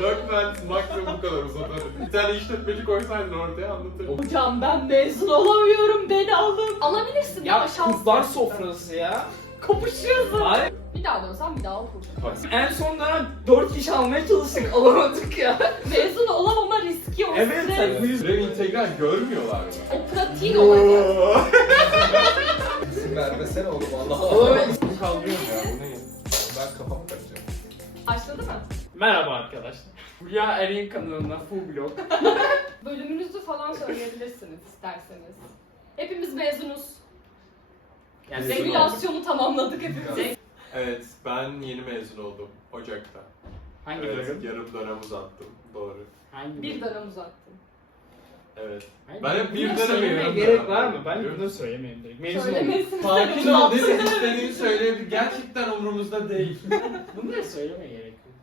4 mühendis maksimum bu kadar uzatırdı. Bir tane işletmeci koysaydın ortaya anlatırdım. Hocam ben mezun olamıyorum, beni alın. Alabilirsin Ya ama şans. kızlar sofrası ya. Kapışıyorsun. Hayır. Bir daha dönsem bir daha okursun. En son dönem 4 kişi almaya çalıştık, alamadık ya. Mezun olamama riski o Evet, stres. tabii. Sürev integral görmüyorlar mı? O pratiğin olacak. İzin vermesene oğlum Allah Oğlum, Allah. Bu kaldırıyorum ya bu ne? Ben kafamı takacağım. Başladı mı? Merhaba arkadaşlar. Hülya Eryin kanalına full blog. Bölümünüzü falan söyleyebilirsiniz isterseniz. Hepimiz mezunuz. Yani Simülasyonu tamamladık hepimiz. Evet, ben yeni mezun oldum Ocak'ta. hangi Evet, bölüm? yarım dönem uzattım. Doğru. Hangi Bir bölüm? dönem uzattım. Evet. Hayır, Ben hep bir bunu dönem söylemeye yarım gerek dönem var mı? biliyor Ben musun? bunu söylemeyeyim direkt. Mezun oldum. Söylemesin. Sakin ol dedi, istediğini söyleyebilir. Gerçekten umurumuzda değil. Bunu da söylemeye gerek yok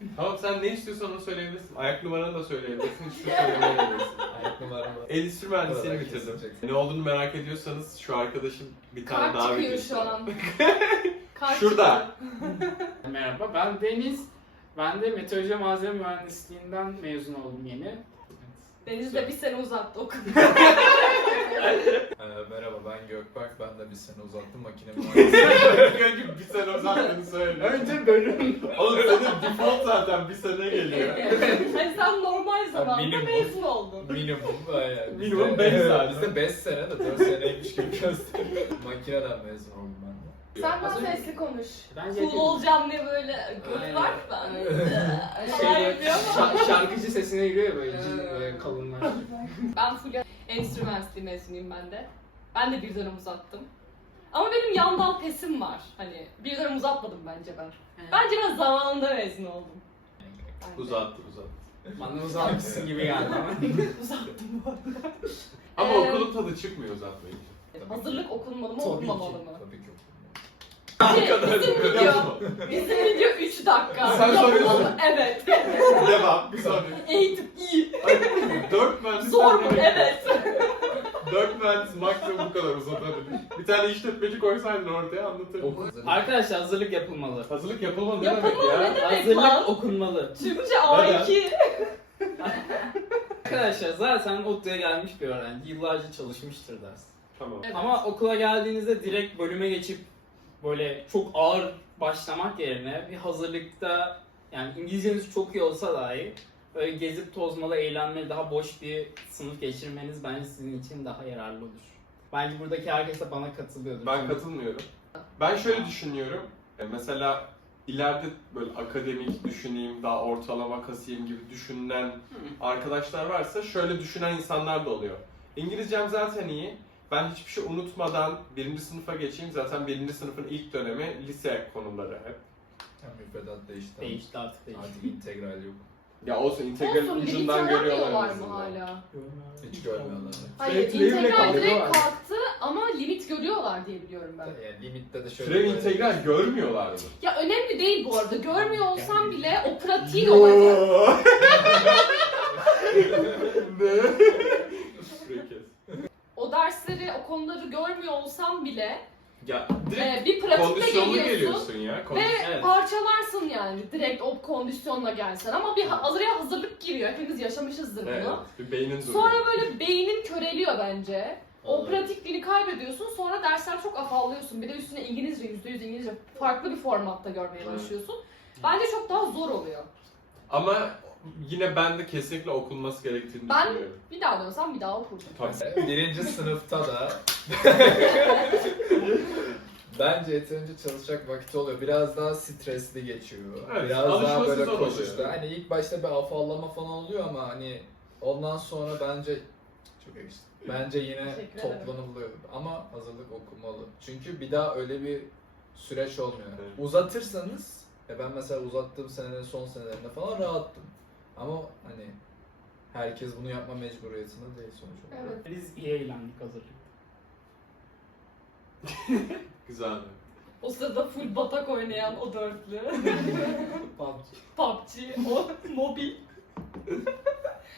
bence. Tamam sen ne istiyorsan onu söyleyebilirsin. Ayak numaranı da söyleyebilirsin, şunu söyleyebilirsin. Ayak numaramı. Endüstri mühendisliğini Oradan bitirdim. kesilecek. Ne olduğunu merak ediyorsanız şu arkadaşın bir tane Kart daha çıkıyor videosu şu var. an. Kart Şurada. Merhaba, ben Deniz. Ben de meteoroloji malzeme mühendisliğinden mezun oldum yeni. Deniz de bir sene uzattı o kadar. Merhaba ben Gökberk. Ben de bir sene uzattım makine mühendisliği. Önce bir sene uzattığını söyle. Önce bölüm. Oğlum senin default zaten bir sene geliyor. Hani sen normal zamanda minimum. mezun oldun. Minimum bayağı. Minimum beş zaten. Bizde 5 sene de 4 seneymiş gibi gösteriyor. Makineden mezun oldum ben de. Sen Az daha önce- sesli konuş. Bence Cool olacağım diye böyle gönül Aynen. var ben. şey, Falan yapıyor ama. şarkıcı sesine giriyor ya böyle, böyle kalınlar. Ben Fulya Endüstri Mühendisliği mezunuyum ben de. Ben de bir dönem uzattım. Ama benim yan dal pesim var. Hani bir dönem uzatmadım bence ben. Bence ben zamanında mezun oldum. Ben de. Uzattı. Bana uzatmışsın gibi geldi ama. Uzattım bu arada. Ama Ee, okulun tadı çıkmıyor uzatmayınca. Hazırlık okunmalı mı Tabii okunmamalı ki. mı? Tabii ki. Bizim video 3 dakika. Sen Yapılmalı. soruyorsun. Evet. Devam. Bir saniye. Eğitim iyi. 4 mühendis. Zor mu? Evet. 4 mühendis maksimum bu kadar uzatırdı. Bir tane işletmeci koysaydın ortaya anlatırdım. Arkadaşlar hazırlık yapılmalı. Hazırlık yapılmadı ne demek Yapılmalı ya? ne demek Hazırlık lan? okunmalı. Türkçe A2. Arkadaşlar zaten ODTÜ'ye gelmiş bir öğrenci. Yıllarca çalışmıştır ders. Tamam. Evet. Ama okula geldiğinizde direkt bölüme geçip böyle çok ağır başlamak yerine bir hazırlıkta, yani İngilizceniz çok iyi olsa dahi böyle gezip tozmalı, eğlenmeli, daha boş bir sınıf geçirmeniz bence sizin için daha yararlı olur. Bence buradaki herkes de bana katılıyordur. Ben katılmıyorum. Ben şöyle düşünüyorum. Mesela ileride böyle akademik düşüneyim, daha ortalama kasayım gibi düşünen arkadaşlar varsa şöyle düşünen insanlar da oluyor. İngilizcem zaten iyi. Ben hiçbir şey unutmadan 1. sınıfa geçeyim. Zaten 1. sınıfın ilk dönemi lise konuları hep. Hem müfredat değişti. Değişti artık değişti. Artık integral yok. Ya olsun integral Olsun, ucundan bilgisayar görüyorlar en diyorlar mı azından. hala? Hiç görmüyorlar. Hayır, Türevi bile integral direkt kaldırıyorlar. kalktı ama limit görüyorlar diye biliyorum ben. Yani limitte de şöyle Türev böyle- integral görmüyorlar mı? Ya önemli değil bu arada. Görmüyor olsam bile o pratiğin olacak. Ne? Peki. O dersleri, o konuları görmüyor olsam bile Ya direkt bir pratikle kondisyonlu geliyorsun. geliyorsun ya. Ve Evet. parçalarsın yani direkt o kondisyonla gelsen ama bir hazırya hazırlık giriyor. Hepimiz yaşamışızdır bunu. Evet, bir beynin duruyor. Sonra böyle beynin köreliyor bence. O Evet. pratikliğini kaybediyorsun. Sonra dersler çok afallıyorsun. Bir de üstüne İngilizce, %100 İngilizce farklı bir formatta görmeye Evet. başlıyorsun. Bence çok daha zor oluyor. Ama yine ben de kesinlikle okunması gerektiğini Ben- düşünüyorum. Bir daha dönsem bir daha okurdum. Tabii. Birinci sınıfta da bence yeterince çalışacak vakit oluyor. Biraz daha stresli geçiyor. Evet, Biraz daha alışması böyle zor koşuştu. oluyor. Hani ilk başta bir afallama falan oluyor ama hani ondan sonra bence çok yakıştı. Bence yine Teşekkür ederim. toplanılıyor. Ama hazırlık okumalı. Çünkü bir daha öyle bir süreç olmuyor. Evet. Uzatırsanız, ben mesela uzattığım senelerin son senelerinde falan rahattım. Ama hani herkes bunu yapma mecburiyetinde değil sonuç olarak. Evet. Biz iyi eğlendik hazırlıkta. Güzeldi. O sırada full batak oynayan o dörtlü. PUBG. PUBG, o mobil.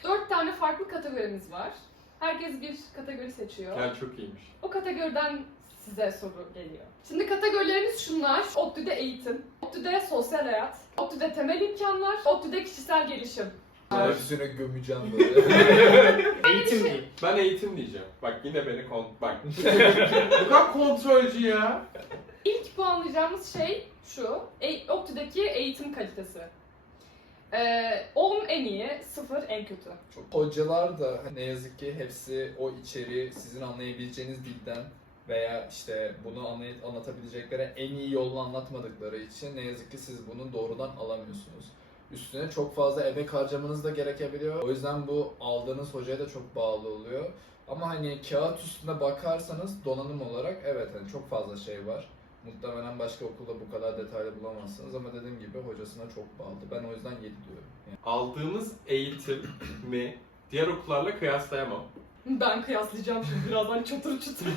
4 tane farklı kategorimiz var. Herkes bir kategori seçiyor. Yani çok iyiymiş. O kategoriden size soru geliyor. Şimdi kategorilerimiz şunlar. ODTÜ'de eğitim, ODTÜ'de sosyal hayat, ODTÜ'de temel imkanlar, ODTÜ'de kişisel gelişim. Hepsine gömeceğim böyle. Eğitim değil. Ben eğitim diyeceğim. Bak yine beni bak. Bu kadar kontrolcü ya. İlk puanlayacağımız şey şu. ODTÜ'deki eğitim kalitesi. 10 en iyi, 0 en kötü. Hocalar da ne yazık ki hepsi o içeriği sizin anlayabileceğiniz dilden veya işte bunu anlatabilecekleri en iyi yolunu anlatmadıkları için ne yazık ki siz bunu doğrudan alamıyorsunuz. Üstüne çok fazla emek harcamanız da gerekebiliyor. O yüzden bu aldığınız hocaya da çok bağlı oluyor. Ama hani kağıt üstüne bakarsanız donanım olarak evet hani çok fazla şey var. Muhtemelen başka okulda bu kadar detaylı bulamazsınız ama dediğim gibi hocasına çok bağlı. Ben o yüzden 7 diyorum. Yani Aldığımız eğitimi diğer okullarla kıyaslayamam. Ben kıyaslayacağım şimdi birazdan çatır çatır.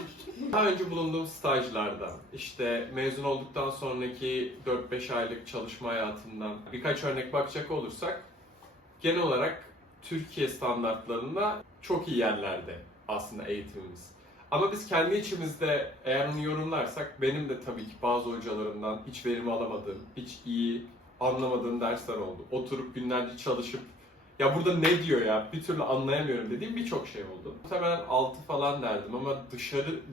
Daha önce bulunduğum stajlardan, işte mezun olduktan sonraki 4-5 aylık çalışma hayatından birkaç örnek bakacak olursak genel olarak Türkiye standartlarında çok iyi yerlerde aslında eğitimimiz. Ama biz kendi içimizde eğer onu yorumlarsak benim de tabii ki bazı hocalarımdan hiç verim alamadığım, hiç iyi anlamadığım dersler oldu. Oturup günlerce çalışıp ya burada ne diyor ya bir türlü anlayamıyorum dediğim birçok şey oldu. Muhtemelen 6 falan derdim ama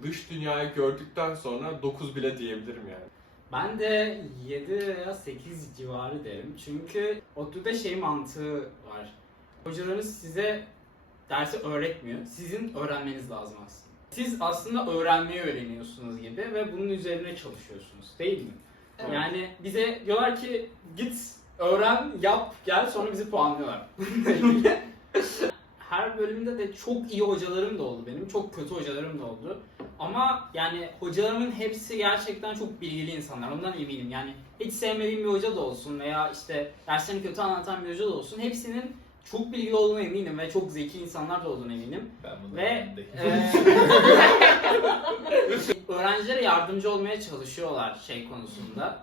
dış dünyayı gördükten sonra 9 bile diyebilirim yani. Ben de 7 veya 8 civarı derim. Çünkü ODTÜ'de şey mantığı var. Hocalarınız size dersi öğretmiyor. Sizin öğrenmeniz lazım aslında. Siz aslında öğrenmeyi öğreniyorsunuz gibi ve bunun üzerine çalışıyorsunuz değil mi? Evet. Yani bize diyorlar ki git öğren, yap, gel sonra bizi puanlıyorlar. Her bölümde de çok iyi hocalarım da oldu benim, çok kötü hocalarım da oldu. Ama yani hocalarımın hepsi gerçekten çok bilgili insanlar, ondan eminim. Yani hiç sevmediğim bir hoca da olsun veya işte derslerini kötü anlatan bir hoca da olsun, hepsinin çok bilgili olduğuna eminim ve çok zeki insanlar da olduğuna eminim. ben bunu Ve öğrencilere yardımcı olmaya çalışıyorlar şey konusunda.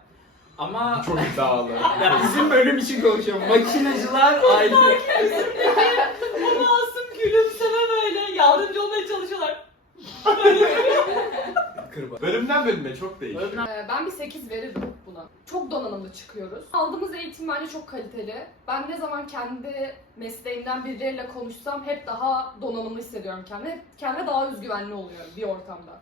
Ama Çok iddialı. ya bizim bölüm için konuşuyorum. Makinacılar ayrı. O masum gülümseme böyle yardımcı olmaya çalışıyorlar. kırba. Bölümden bölüme çok değişiyor. Ben bir 8 veririm buna. Çok donanımlı çıkıyoruz. Aldığımız eğitim bence çok kaliteli. Ben ne zaman kendi mesleğimden birileriyle konuşsam hep daha donanımlı hissediyorum kendimi. Hep kendime daha özgüvenli oluyorum bir ortamda.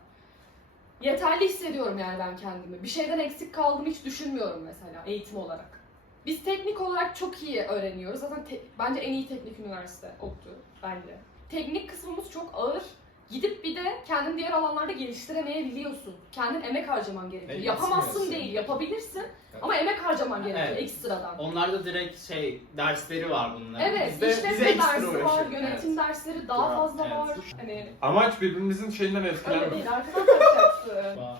Yeterli hissediyorum yani ben kendimi. Bir şeyden eksik kaldığımı hiç düşünmüyorum mesela eğitim olarak. Biz teknik olarak çok iyi öğreniyoruz. Zaten bence en iyi teknik üniversite ODTÜ bence. Teknik kısmımız çok ağır. Gidip bir de kendini diğer alanlarda geliştiremeyebiliyorsun. Kendin emek harcaman gerekiyor. Yapamazsın Yetişmiyorsun. değil, yapabilirsin. Evet. Ama emek harcaman gerekiyor Evet. ekstradan. Onlarda direkt şey dersleri var bunların. Evet, Bize işletme ekstra dersi var, uğraşıyor. yönetim dersleri daha fazla Evet. var. Hani Amaç birbirimizin şeyinden öyle etkilenmek. değil, arkadan takacaksın. Vay.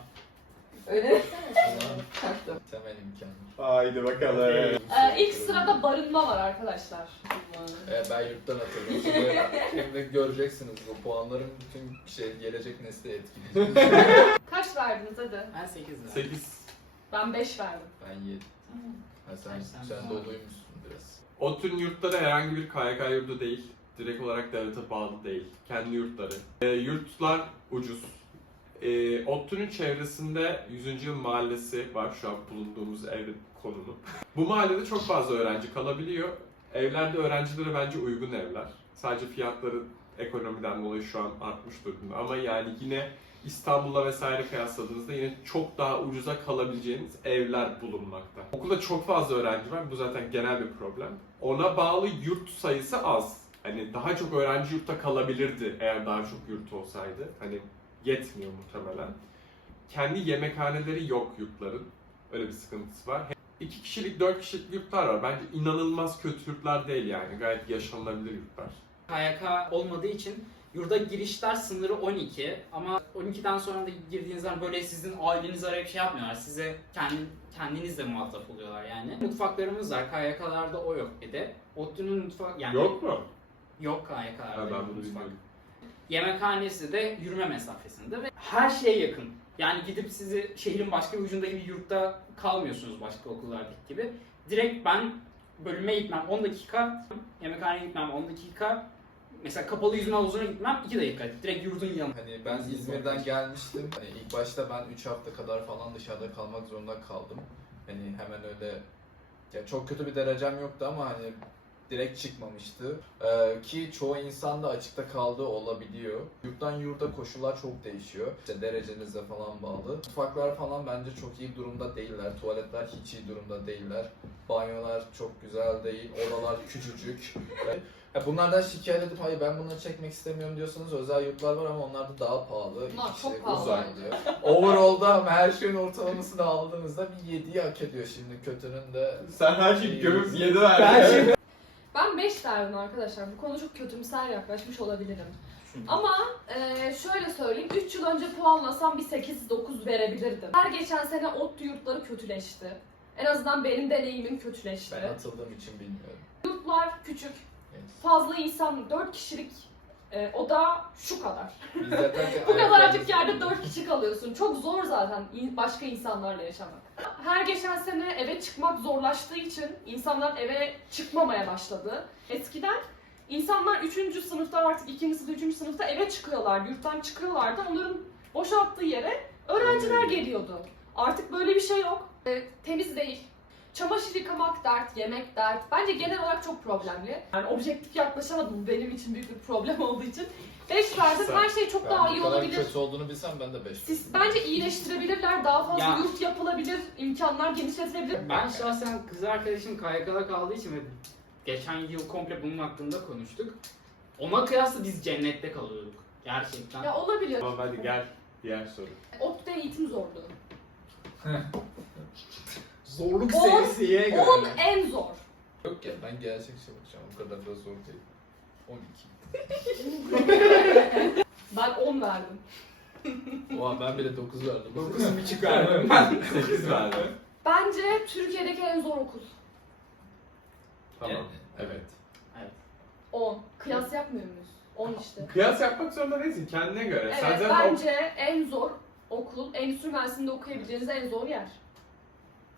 Öyle. Temel imkanlar. Haydi bakalım. İlk sırada barınma var arkadaşlar. Ben yurttan atıldım. Şimdi göreceksiniz bu puanların bütün gelecek nesli etkileyecek. Kaç verdiniz hadi? Ben 8 lira. 8. Ben 5 verdim. Ben 7. Sen doluymuşsun biraz. ODTÜ'nün yurtları herhangi bir KYK yurdu değil. Direkt olarak devlete bağlı değil. Kendi yurtları. Yurtlar ucuz. ODTÜ'nün çevresinde 100. Yıl Mahallesi var şu an bulunduğumuz evin konumu. Bu mahallede çok fazla öğrenci kalabiliyor. Evlerde öğrencilere bence uygun evler. Sadece fiyatları ekonomiden dolayı şu an artmış durumda. Ama yani yine İstanbul'la vesaire kıyasladığınızda yine çok daha ucuza kalabileceğiniz evler bulunmakta. Okulda çok fazla öğrenci var. Bu zaten genel bir problem. Ona bağlı yurt sayısı az. Hani daha çok öğrenci yurtta kalabilirdi eğer daha çok yurt olsaydı. Hani yetmiyor muhtemelen. Kendi yemekhaneleri yok yurtların. Öyle bir sıkıntısı var. 2 kişilik, 4 kişilik yurtlar var. Bence inanılmaz kötü yurtlar değil yani. Gayet yaşanılabilir yurtlar. KYK olmadığı için yurda girişler sınırı 12 ama 12'den sonra da girdiğiniz zaman böyle sizin aileniz arayıp şey yapmıyorlar. Size kendinizle muhatap oluyorlar yani. Mutfaklarımız var. KYK'larda o yok bir de. ODTÜ'nün mutfak yani Yok mu? yok Ha, KYK'larda ben bunu mutfak. bilmiyorum. Yemekhanesi de yürüme mesafesinde ve her şeye yakın. Yani gidip sizi şehrin başka bir ucundaki bir yurtta kalmıyorsunuz başka okullardaki gibi. Direkt ben bölüme gitmem 10 dakika, yemekhaneye gitmem 10 dakika, Mesela kapalı yüzme havuzuna gitmem 2 dakika. Direkt yurdun yanı. Hani ben İzmir'den gelmiştim. Hani ilk başta ben 3 hafta kadar falan dışarıda kalmak zorunda kaldım. Hani hemen öyle ya çok kötü bir derecem yoktu ama hani direkt çıkmamıştı. Ki çoğu insan da açıkta kaldığı olabiliyor. Yurttan yurda koşullar çok değişiyor. İşte derecenize falan bağlı. Mutfaklar falan bence çok iyi durumda değiller. Tuvaletler hiç iyi durumda değiller. Banyolar çok güzel değil. Odalar küçücük. Bunlardan şikayet edip hayır ben bunları çekmek istemiyorum diyorsanız özel yurtlar var ama onlar da daha pahalı. Bunlar İki çok kişilik pahalı uzak bence. diyor. Overall'da ama her şeyin ortalamasını aldığınızda bir 7'yi hak ediyor şimdi kötünün de. Sen her şeyi gömüp 7 verdin. Ben 5 verdim arkadaşlar. Bu konuda çok kötümser yaklaşmış olabilirim. Ama şöyle söyleyeyim, 3 yıl önce puanlasam bir 8-9 verebilirdim. Her geçen sene ODTÜ yurtları kötüleşti. En azından benim deneyimim kötüleşti. Ben atıldığım için bilmiyorum. Yurtlar küçük, Evet. fazla insan, 4 kişilik oda şu kadar. Biz zaten Bu kadarcık yerde 4 kişi kalıyorsun. Çok zor zaten başka insanlarla yaşamak. Her geçen sene eve çıkmak zorlaştığı için insanlar eve çıkmamaya başladı. Eskiden insanlar 3. sınıfta artık 2. sınıfta, 3. sınıfta eve çıkıyorlardı, yurttan çıkıyorlardı. Onların boşalttığı yere öğrenciler geliyordu. Artık böyle bir şey yok. Temiz değil. Çamaşır yıkamak dert, yemek dert. Bence genel olarak çok problemli. Yani objektif yaklaşamadım benim için büyük bir problem olduğu için. 5 verdim. Her şey çok daha iyi bu kadar olabilir. kötü olduğunu bilsem ben de 5 Siz bence iyileştirebilirler. Daha fazla Ya. yurt yapılabilir, imkanlar genişletilebilir. Ben şahsen kız arkadaşım KYK'da kaldığı için ve geçen yıl komple bunun hakkında konuştuk. Ona kıyasla biz cennette kalıyorduk. Gerçekten. Ya olabilir. Tamam hadi gel diğer soru. ODTÜ'de eğitim zordu. Zorluk 10 seviyeye göre. 10 en zor. Yok ya ben gerçekçi bakacağım o kadar da zor değil. Ben 10 verdim. 12. Oha ben bile 9 verdim. 9,5 verdim ben. 8 verdim. Bence Türkiye'deki en zor okul. Tamam. Yani. Evet. 10. Kıyas yapmıyor muyuz? 10 işte. Kıyas yapmak zorunda değilsin kendine göre. Sen Evet, zaten bence en zor okul, endüstri mühendisliğinde okuyabileceğiniz en zor yer.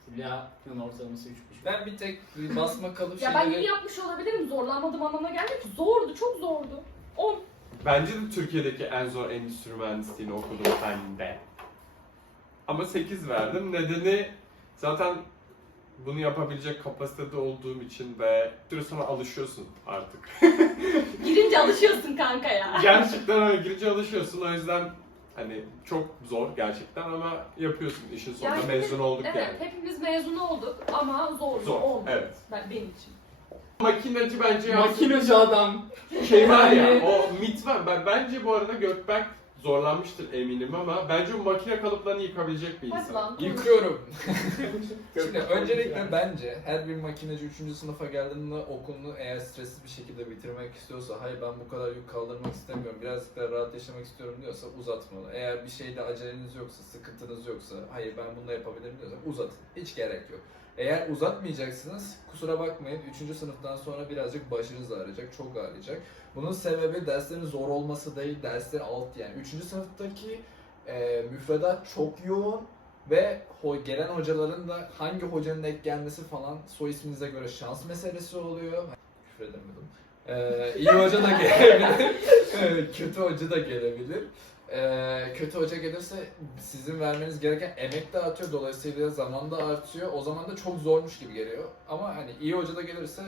Fulya'nın ortalaması 3,5. Ben bir tek bir basma kalıp Ya ben iyi yapmış olabilirim, zorlanmadım anlamına gelmiyor ki. Zordu, çok zordu. 10. Bence de Türkiye'deki en zor endüstri mühendisliğini okudum ben de. Ama 8 verdim. Nedeni zaten bunu yapabilecek kapasitede olduğum için ve bir süre sonra alışıyorsun artık. Girince alışıyorsun kanka ya. Gerçekten öyle girince alışıyorsun. O yüzden hani çok zor gerçekten ama yapıyorsun işin sonunda Yani mezun olduk Evet, yani. hepimiz mezun olduk ama zordu. Zor, 10. evet. Benim için. Makinacı bence yapsın. Makinacı adam. Şey var ya, o mit var. Bence bu arada Gökberk zorlanmıştır eminim ama bence o makine kalıplarını yıkabilecek bir Hadi insan. lan. Yıkıyorum. Şimdi öncelikle bence her bir makineci 3. sınıfa geldiğinde okulunu eğer stresli bir şekilde bitirmek istiyorsa, hayır ben bu kadar yük kaldırmak istemiyorum, birazcık daha rahat yaşamak istiyorum diyorsa uzatmalı. Eğer bir şeyde aceleniz yoksa, sıkıntınız yoksa, hayır ben bunu da yapabilirim diyorsa uzatın. Hiç gerek yok. Eğer uzatmayacaksınız, kusura bakmayın 3. sınıftan sonra birazcık başınız ağrıyacak, çok ağrıyacak. Bunun sebebi derslerin zor olması değil, dersler alt yani. 3. sınıftaki müfredat çok yoğun ve gelen hocaların da hangi hocanın denk gelmesi falan soy isminize göre şans meselesi oluyor. Küfür edemedim. İyi hoca da gelebilir, kötü hoca da gelebilir. Kötü hoca gelirse sizin vermeniz gereken emek de artıyor, dolayısıyla zaman da artıyor. O zaman da çok zormuş gibi geliyor. Ama hani iyi hoca da gelirse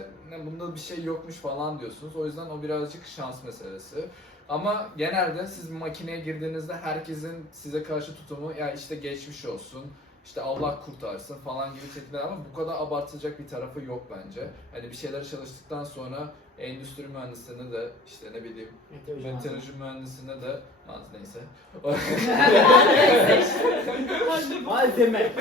bunda bir şey yokmuş falan diyorsunuz. O yüzden o birazcık şans meselesi. Ama genelde siz makineye girdiğinizde herkesin size karşı tutumu ya işte geçmiş olsun, işte Allah kurtarsın falan gibi şekiller ama bu kadar abartılacak bir tarafı yok bence. Hani bir şeyler çalıştıktan sonra endüstri mühendisliğine de işte ne bileyim meteoroloji mühendisliğine de neyse. Malzeme.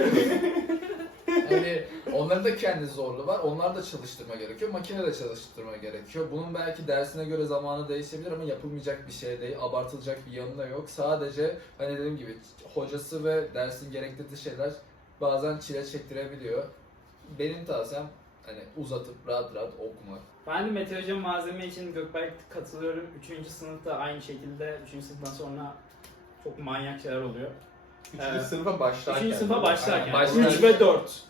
Hani onların da kendi zorluğu var. Onlar da çalıştırma gerekiyor. Makine de çalıştırma gerekiyor. Bunun belki dersine göre zamanı değişebilir ama yapılmayacak bir şey değil. Abartılacak bir yanı da yok. Sadece hani dediğim gibi hocası ve dersin gerektirdiği şeyler bazen çile çektirebiliyor. Benim tavsiyem hani uzatıp rahat rahat okumak. Ben de meteoroloji malzeme için Gökberk'e katılıyorum. 3. sınıfta aynı şekilde 3. sınıftan sonra çok manyak şeyler oluyor. 3. sınıfa başlarken. 3. sınıfa başlarken. Aynen, başlarken. 3 ve 4.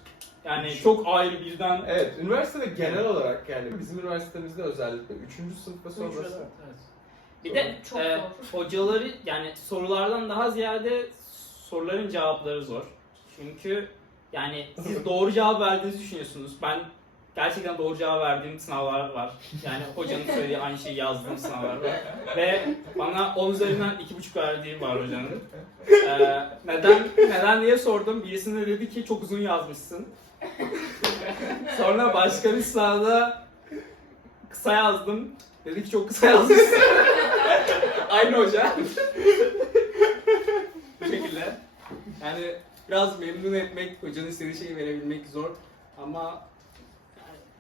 Yani çok ayrı birden. Evet, üniversitede genel olarak yani bizim üniversitemizde özellikle 3. sınıf ve sonrası. Bir de Çok zor. hocaları yani sorulardan daha ziyade soruların cevapları zor. Çünkü yani siz doğru cevap verdiğinizi düşünüyorsunuz. Ben gerçekten doğru cevap verdiğim sınavlar var. Yani hocanın söylediği aynı şeyi yazdığım sınavlar var. Ve bana 10 üzerinden 2,5 verdiği var hocanın. Neden diye sordum. Birisine dedi ki çok uzun yazmışsın. Sonra başka bir sınavda kısa yazdım. Dedi ki çok kısa yazmışsın. Aynı hoca. Bu şekilde. Yani biraz memnun etmek, hocanın istediği şeyi verebilmek zor. Ama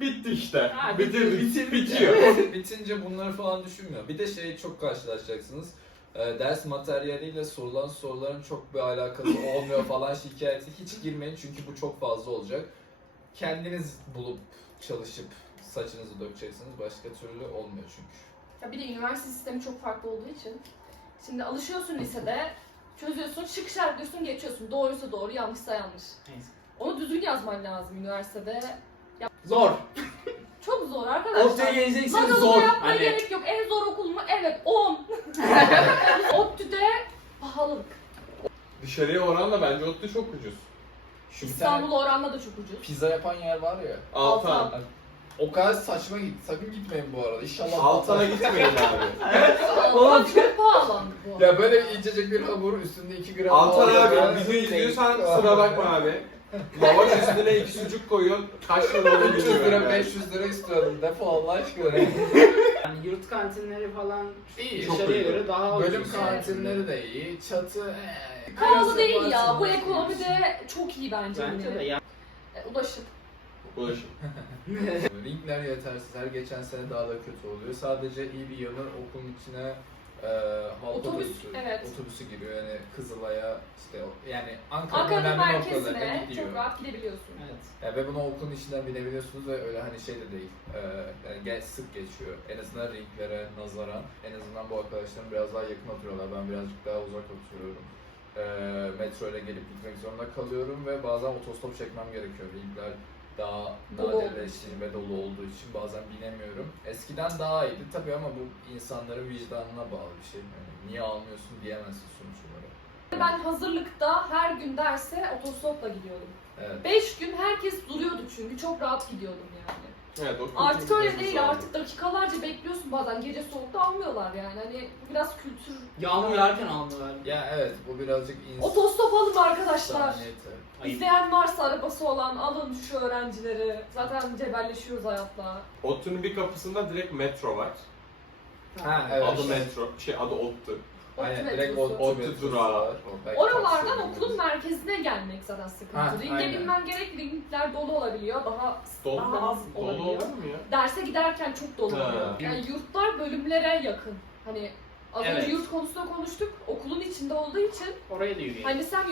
Bitti işte. Ha, Bitirdik. Bitiyor. Bitince bunları falan düşünmüyor. Bir de çok karşılaşacaksınız. Ders materyaliyle sorulan soruların çok bir alakası olmuyor falan şikayeti hiç girmeyin çünkü bu çok fazla olacak. Kendiniz bulup çalışıp saçınızı dökeceksiniz. Başka türlü olmuyor çünkü. Ya bir de üniversite sistemi çok farklı olduğu için. Şimdi alışıyorsun lisede, çözüyorsun, şık işaretliyorsun, geçiyorsun. Doğruysa doğru, yanlışsa yanlış. neyse. Onu düzgün yazman lazım üniversitede. Zor. Çok zor arkadaşlar. Ortaya geleceksiniz Magalı zor. yapmaya Hani gerek yok. En zor okul mu? Evet, 10. ODTÜ'de pahalılık. Dışarıya oranla bence ODTÜ çok ucuz. Şu bir tane İstanbul oranla da çok ucuz. pizza yapan yer var ya. Altan. O kadar saçma git. Sakın gitmeyin bu arada. İnşallah Altan'a gitmeyin abi. Oğlum çok pahalandı bu. Ya böyle incecik bir hamur üstünde 2 gram Altan yağ abi var. video izliyorsan kusura bakma abi. Lavaş üstüne 2 sucuk koyuyorsun. Kaç lira olduğunu 300 lira bilmiyorum. 500 lira istiyorum. Defol Allah aşkına. yani yurt kantinleri falan İyi. Çok dışarıya uygun. göre daha Bölüm ucuz. kantinleri de iyi. Çatı Pahalı değil ya. yaparsın. Bu ekonomide çok iyi bence. Bence de yine. ya. Ulaşım. Ulaşım. Linkler yetersiz. Her geçen sene daha da kötü oluyor. Sadece iyi bir yanı okulun içine halk Otobüs, evet. otobüsü giriyor. Yani Kızılay'a işte yani Ankara'nın Ankara'nın önemli noktalarına merkezine gidiyor. çok rahat gidebiliyorsun. Evet. Ve bunu okulun içinden binebiliyorsunuz ve öyle hani şey de değil. Yani sık geçiyor. En azından ringlere nazaran. En azından bu arkadaşlarım biraz daha yakın oturuyorlar. Ben birazcık daha uzak oturuyorum. Metro ile gelip gitmek zorunda kalıyorum ve bazen otostop çekmem gerekiyor. Ringler daha Dolu nadirleştiği ve dolu olduğu için bazen binemiyorum. Eskiden daha iyiydi tabii ama bu insanların vicdanına bağlı bir şey. Yani niye almıyorsun diyemezsin sonuç olarak. Ben hazırlıkta her gün derse otostopla gidiyordum. Evet. 5 gün herkes duruyordu çünkü çok rahat gidiyordum yani. Evet, o Artık kültür öyle biraz değil, zor. artık dakikalarca bekliyorsun bazen gece soğukta almıyorlar yani. Hani bu biraz kültür. Yağmur yağarken almıyorlar. Ya evet bu birazcık insan. Otostop alın arkadaşlar. İnsaniyeti. Ayıp. İzleyen varsa arabası olan alın şu öğrencileri. Zaten cebelleşiyoruz hayatla. ODTÜ'nün bir kapısında direkt metro var. Ha evet. Adı metro. Adı ODTÜ. Aynen ODTÜ direkt metrosu. ODTÜ metrosu durağı. var. O belki Oralardan taksi okulun bilmiyorum. merkezine gelmek zaten sıkıntı. Ha, Ringe aynen. binmen gerek, ringler dolu olabiliyor. Daha Dolu Daha az mu? Dolu olabiliyor. olur mu ya? derse giderken çok dolu Ha. oluyor. Yani yurtlar bölümlere yakın. Hani az Evet. önce yurt konusunda konuştuk. Okulun içinde olduğu için Oraya da yürüyelim. hani sen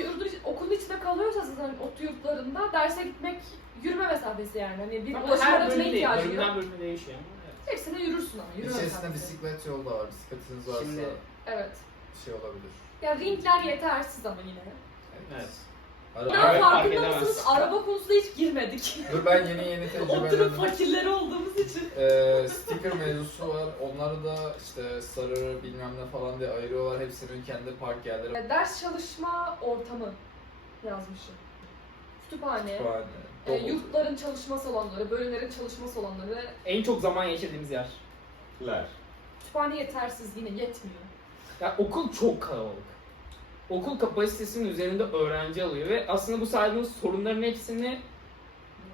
okulun içinde kalıyorsan zaten ODTÜ yurtlarında derse gitmek yürüme mesafesi yani. Hani bir Ama ulaşım her aracına bölüm değil, ihtiyacın yok. bölümden bölüme değişiyor ama evet. Hepsine yürürsün ama yürüme İçerisinde mesafesi. bisiklet yolu da var. Bisikletiniz varsa Şimdi- Evet. şey olabilir. Ya ringler yetersiz ama yine. Evet. Ara- Ya Evet, farkında fark mısınız? edemez. Araba konusunda hiç girmedik. Dur ben yeni ODTÜ'nün tecrübelendim. fakirleri olduğumuz için. Sticker mevzusu var. Onları da işte sarı bilmem ne falan diye ayırıyorlar. Hepsinin kendi park yerleri. Ders çalışma ortamı yazmışım. Kütüphane, Yani, dolu. yurtların çalışma salonları, bölümlerin çalışma salonları. En çok zaman geçirdiğimiz yer. Ler. Kütüphane yetersiz yine yetmiyor. Ya okul çok kalabalık. Okul kapasitesinin üzerinde öğrenci alıyor ve aslında bu saydığımız sorunların hepsini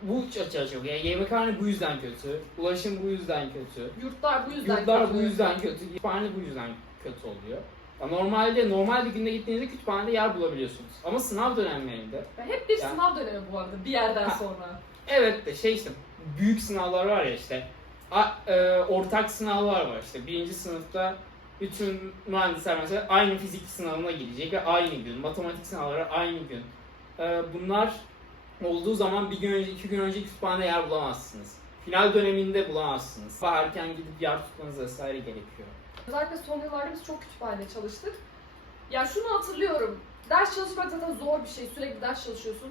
bu açıyor. Yani yemekhane bu yüzden kötü, ulaşım bu yüzden kötü, Yurtlar bu yüzden yurtlar kötü. bu yüzden kötü, kütüphane bu yüzden kötü oluyor. Ya normalde normal bir günde gittiğinizde kütüphanede yer bulabiliyorsunuz. Ama sınav dönemlerinde Ya hep bir Ya. sınav dönemi bu arada bir yerden Ha. sonra. evet de işte büyük sınavlar var ya işte ortak sınavlar var işte birinci sınıfta bütün mühendisler mesela aynı fizik sınavına girecek ve aynı gün, matematik sınavları aynı gün. Bunlar olduğu zaman bir gün önce, 2 gün önce kütüphanede yer bulamazsınız. Final döneminde bulamazsınız. Daha erken gidip yer tutmanız vesaire gerekiyor. Özellikle son yıllarda biz çok kütüphanede çalıştık. Ya şunu hatırlıyorum. Ders çalışmak zaten zor bir şey. Sürekli ders çalışıyorsun.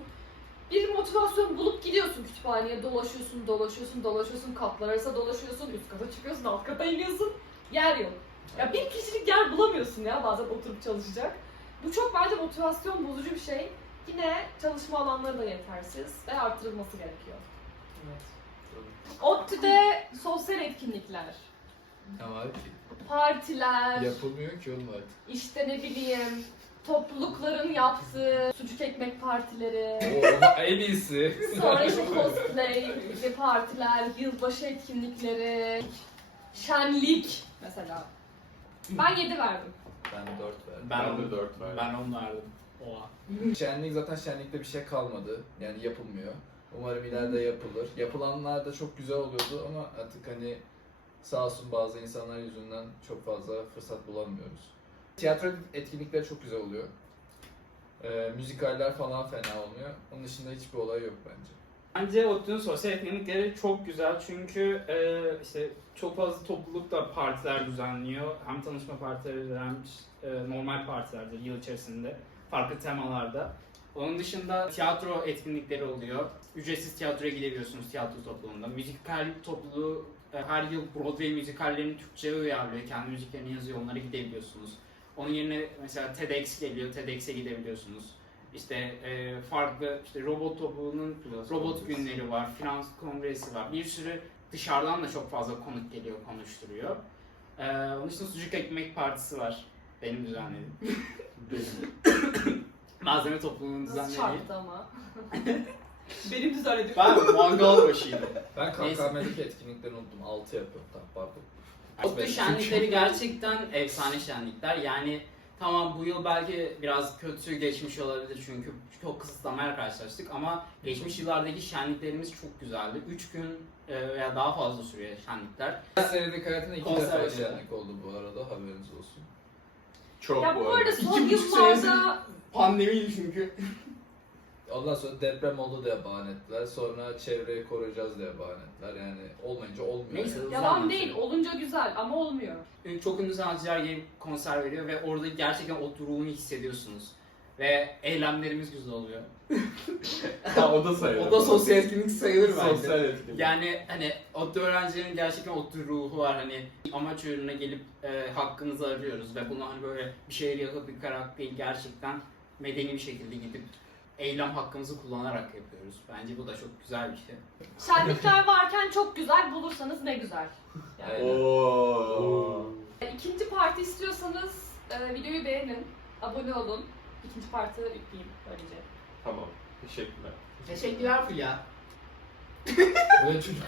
bir motivasyon bulup gidiyorsun kütüphaneye, dolaşıyorsun, katlar arasında dolaşıyorsun, üst kata çıkıyorsun, alt kata iniyorsun, yer yok. Ya bir kişilik yer bulamıyorsun ya bazen oturup çalışacak. Bu çok bence motivasyon bozucu bir şey. Yine çalışma alanları da yetersiz ve artırılması gerekiyor. ODTÜ'de sosyal etkinlikler, Ama abi partiler, yapılmıyor ki oğlum artık. işte ne bileyim, toplulukların yaptığı sucuk ekmek partileri, Oo, en iyisi. sonra işte cosplay partiler, yılbaşı etkinlikleri, şenlik mesela. Ben 7 verdim. Ben 4 verdim. Ben de 4 verdim. Ben 10 verdim. Oha. Şenlik zaten şenlikte bir şey kalmadı. Yani yapılmıyor. Umarım ileride yapılır. Yapılanlar da çok güzel oluyordu ama artık hani sağ olsun bazı insanlar yüzünden çok fazla fırsat bulamıyoruz. Tiyatro etkinlikleri çok güzel oluyor. Müzikaller falan fena olmuyor. Onun dışında hiçbir olay yok bence. Bence ODTÜ'nün sosyal etkinlikleri çok güzel çünkü işte çok fazla topluluk da partiler düzenliyor. Hem tanışma partileri hem normal partilerdir yıl içerisinde. Farklı temalarda. Onun dışında tiyatro etkinlikleri oluyor. Ücretsiz tiyatroya gidebiliyorsunuz tiyatro topluluğunda. Müzikal topluluğu her yıl Broadway müzikallerini Türkçe'ye uyarlıyor. Kendi müziklerini yazıyor, onlara gidebiliyorsunuz. Onun yerine mesela TEDx geliyor, TEDx'e gidebiliyorsunuz. İşte farklı işte robot topluluğunun robot günleri var, finans kongresi var. Bir sürü dışarıdan da çok fazla konuk geliyor, konuşturuyor. Onun dışında sucuk ekmek partisi var. Benim düzenlediğim. Malzeme topluluğunun Nasıl düzenlediği. çarptı ama. Benim düzenlediğim. Ben mangal başıydım. Ben Neyse. KKM'deki etkinlikleri unuttum. 6 yapıyorum. Tamam pardon. ODTÜ şenlikleri gerçekten efsane şenlikler. Yani tamam bu yıl belki biraz kötü geçmiş olabilir çünkü çok kısıtlamayla karşılaştık ama geçmiş yıllardaki şenliklerimiz çok güzeldi. 3 gün veya daha fazla sürüyor şenlikler. Senelik hayatımda 2 Konser defa veriyor. şenlik oldu bu arada, haberiniz olsun. Çok Ya bu arada İki son buçuk yıllarda Pandemiydi çünkü. Ondan sonra deprem oldu diye bahane ettiler. Sonra çevreyi koruyacağız diye bahane ettiler. Yani olmayınca olmuyor. Neyse. Yani. yalan değil, olunca güzel ama olmuyor. Çok ünlü sanatçılar gelip konser veriyor ve orada gerçekten o ruhunu hissediyorsunuz. Ve eylemlerimiz güzel oluyor. Ha, o da sayılır. O da sosyal etkinlik sayılır bence. Sosyal etkinlik. Yani hani ODTÜ öğrencilerin gerçekten ODTÜ ruhu var, hani amaç uğruna gelip hakkınızı arıyoruz ve bunu hani böyle bir şeyleri yakıp yıkarak değil, gerçekten medeni bir şekilde gidip eylem hakkımızı kullanarak yapıyoruz. Bence bu da çok güzel bir şey. Şenlikler varken çok güzel, bulursanız ne güzel. Yani. Aynen. Oo. İkinci parti istiyorsanız videoyu beğenin, abone olun. İkinci parti yükleyeyim böylece. Tamam. Teşekkürler. Teşekkürler Fulya. Böyle çünkü